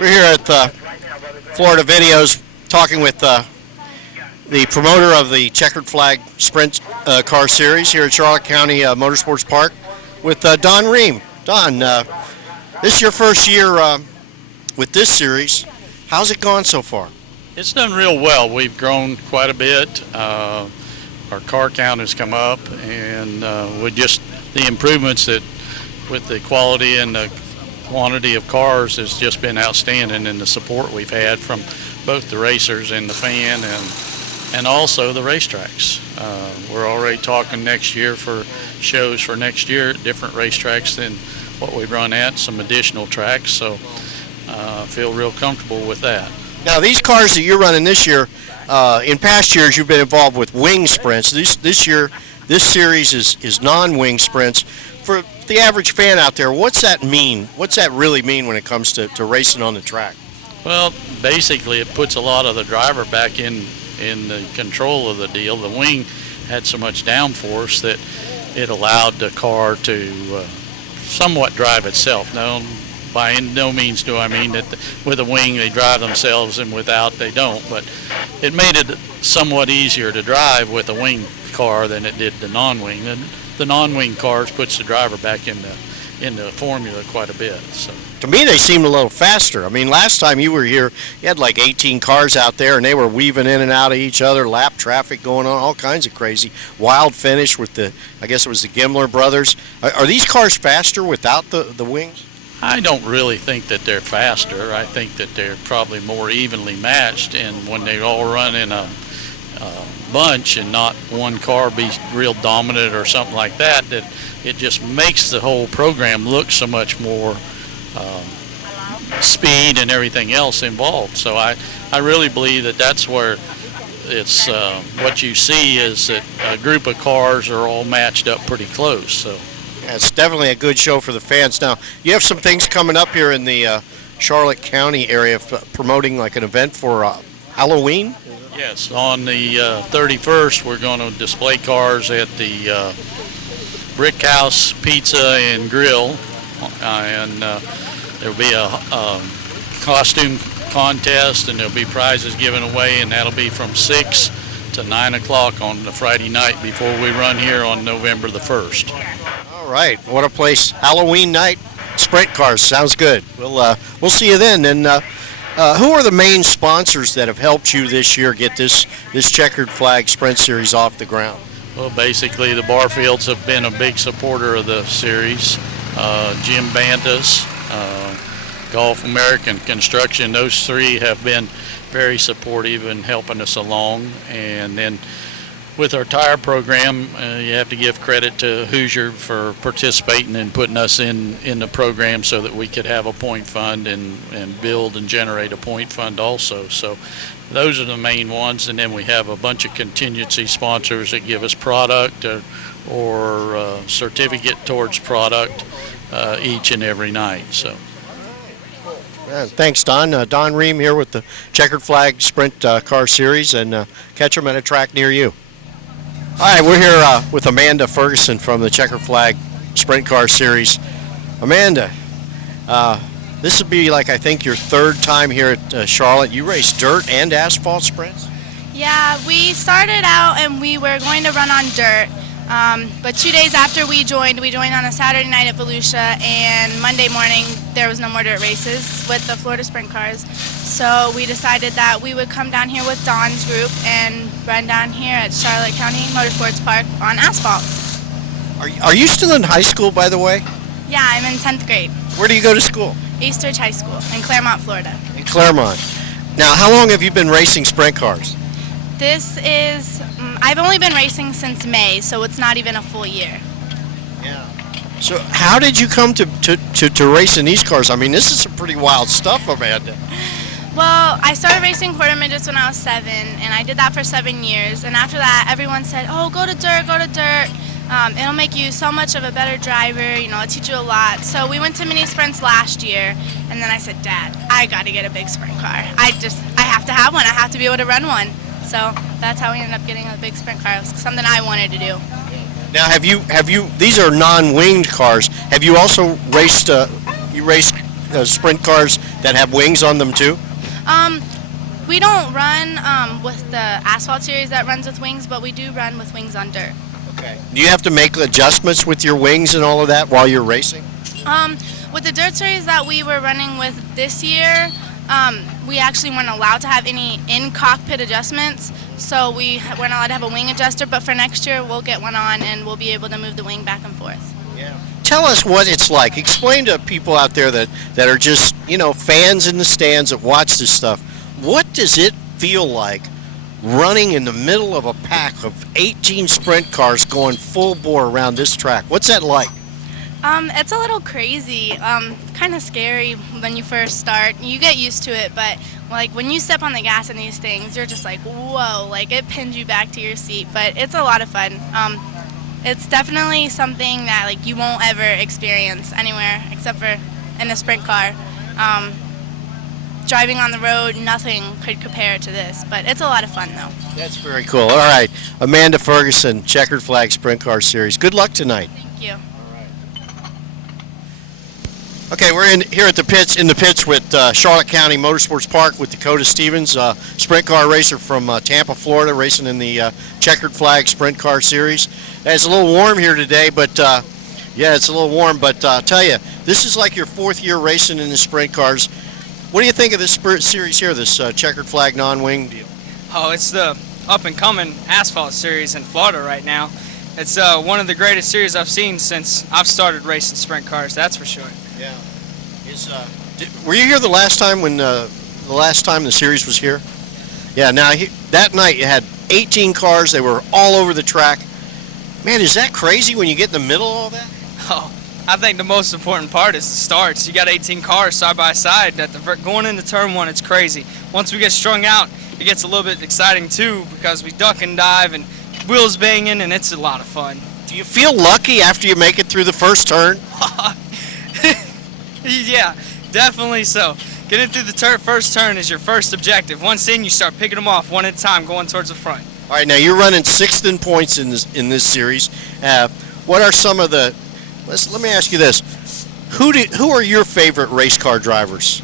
We're here at Florida Videos talking with the promoter of the Checkered Flag Sprint Car Series here at Charlotte County Motorsports Park with Don Ream. Don, this is your first year with this series. How's it gone so far? It's done real well. We've grown quite a bit. Our car count has come up, and with just the improvements that with the quality and the quantity of cars has just been outstanding, and the support we've had from both the racers and the fan and also the racetracks. We're already talking next year for shows for next year at different racetracks than what we run at, some additional tracks, so I feel real comfortable with that. Now, these cars that you're running this year, in past years you've been involved with wing sprints. This year, this series is non-wing sprints. For the average fan out there, what's that mean? What's that really mean when it comes to racing on the track? Well, basically it puts a lot of the driver back in the control of the deal. The wing had so much downforce that it allowed the car to somewhat drive itself. Now, by no means do I mean that with a wing they drive themselves and without they don't, but it made it somewhat easier to drive with a wing car than it did the non-wing. And the non-wing cars puts the driver back in the formula quite a bit. So to me, they seemed a little faster. I mean, last time you were here, you had like 18 cars out there, and they were weaving in and out of each other, lap traffic going on, all kinds of crazy. Wild finish with I guess it was the Gimler brothers. Are these cars faster without the wings? I don't really think that they're faster. I think that they're probably more evenly matched, and when they all run in a bunch and not one car be real dominant or something like that, that it just makes the whole program look so much more speed and everything else involved. So I really believe that that's where it's what you see is that a group of cars are all matched up pretty close. So yeah, it's definitely a good show for the fans. Now, you have some things coming up here in the Charlotte County area promoting like an event for Halloween? Yes, on the 31st, we're going to display cars at the Brick House Pizza and Grill, and there'll be a costume contest, and there'll be prizes given away, and that'll be from 6 to 9 o'clock on the Friday night before we run here on November the 1st. All right, what a place. Halloween night, sprint cars, sounds good. We'll see you then. And who are the main sponsors that have helped you this year get this Checkered Flag Sprint Series off the ground? Well, basically the Barfields have been a big supporter of the series. Jim Bantas, Gulf American Construction, those three have been very supportive in helping us along. And then with our tire program, you have to give credit to Hoosier for participating and putting us in the program so that we could have a point fund and build and generate a point fund also. So those are the main ones, and then we have a bunch of contingency sponsors that give us product or certificate towards product each and every night. So. Yeah, thanks, Don. Don Ream here with the Checkered Flag Sprint Car Series, and catch them at a track near you. All right, we're here with Amanda Ferguson from the Checkered Flag Sprint Car Series. Amanda, this would be like I think your third time here at Charlotte. You race dirt and asphalt sprints? Yeah, we started out and we were going to run on dirt, but 2 days after we joined on a Saturday night at Volusia, and Monday morning there was no more dirt races with the Florida Sprint Cars. So we decided that we would come down here with Don's group and run down here at Charlotte County Motorsports Park on asphalt. Are you still in high school, by the way? Yeah, I'm in 10th grade. Where do you go to school? Eastridge High School in Claremont, Florida. In Claremont. Now, how long have you been racing sprint cars? This is, I've only been racing since May, so it's not even a full year. Yeah. So how did you come to race in these cars? I mean, this is some pretty wild stuff, Amanda. Well, I started racing quarter midgets when I was 7, and I did that for 7 years. And after that, everyone said, oh, go to dirt, go to dirt. It'll make you so much of a better driver, you know, it'll teach you a lot. So we went to mini sprints last year, and then I said, Dad, I got to get a big sprint car. I have to have one. I have to be able to run one. So that's how we ended up getting a big sprint car. It was something I wanted to do. Now, have you? These are non-winged cars. Have you also raced? You raced sprint cars that have wings on them too? We don't run with the asphalt series that runs with wings, but we do run with wings on dirt. Okay. Do you have to make adjustments with your wings and all of that while you're racing? With the dirt series that we were running with this year, we actually weren't allowed to have any in-cockpit adjustments, so we weren't allowed to have a wing adjuster, but for next year we'll get one on and we'll be able to move the wing back and forth. Yeah. Tell us what it's like. Explain to people out there that are just, fans in the stands that watch this stuff. What does it feel like running in the middle of a pack of 18 sprint cars going full bore around this track? What's that like? It's a little crazy, kind of scary when you first start. You get used to it, but like when you step on the gas in these things, you're just like, whoa, like it pins you back to your seat. But it's a lot of fun. It's definitely something that like you won't ever experience anywhere except for in a sprint car. Driving on the road, nothing could compare to this, but it's a lot of fun though. That's very cool. All right, Amanda Ferguson, Checkered Flag Sprint Car Series. Good luck tonight. Thank you. Okay, we're here at the pits with Charlotte County Motorsports Park with Dakota Stevens, sprint car racer from Tampa, Florida, racing in the Checkered Flag Sprint Car Series. It's a little warm here today, but yeah, it's a little warm. But I'll tell you, this is like your 4th year racing in the sprint cars. What do you think of this series here, this Checkered Flag non-wing deal? Oh, it's the up-and-coming asphalt series in Florida right now. It's one of the greatest series I've seen since I've started racing sprint cars, that's for sure. Yeah. Were you here the last time when the series was here? Yeah. Now that night you had 18 cars. They were all over the track. Man, is that crazy when you get in the middle of all that? Oh, I think the most important part is the starts. You got 18 cars side by side. Going into turn 1, it's crazy. Once we get strung out, it gets a little bit exciting too because we duck and dive and wheels banging, and it's a lot of fun. Do you feel lucky after you make it through the first turn? Yeah, definitely so. Getting through the first turn is your first objective. Once in, you start picking them off one at a time, going towards the front. All right, now you're running 6th in points in this series. What are some of the? Let me ask you this: Who are your favorite race car drivers?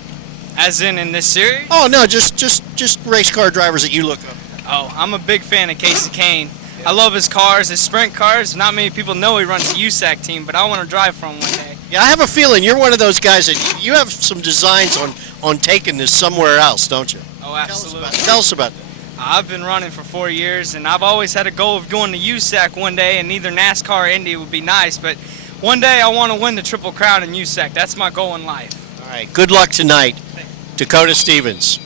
As in this series? Oh no, just race car drivers that you look up. Oh, I'm a big fan of Casey Kane. I love his cars, his sprint cars. Not many people know he runs the USAC team, but I want to drive for him one day. Yeah, I have a feeling you're one of those guys that you have some designs on taking this somewhere else, don't you? Oh, absolutely. Tell us about that. I've been running for 4 years, and I've always had a goal of going to USAC one day, and either NASCAR or Indy would be nice, but one day I want to win the Triple Crown in USAC. That's my goal in life. All right, good luck tonight, Dakota Stevens.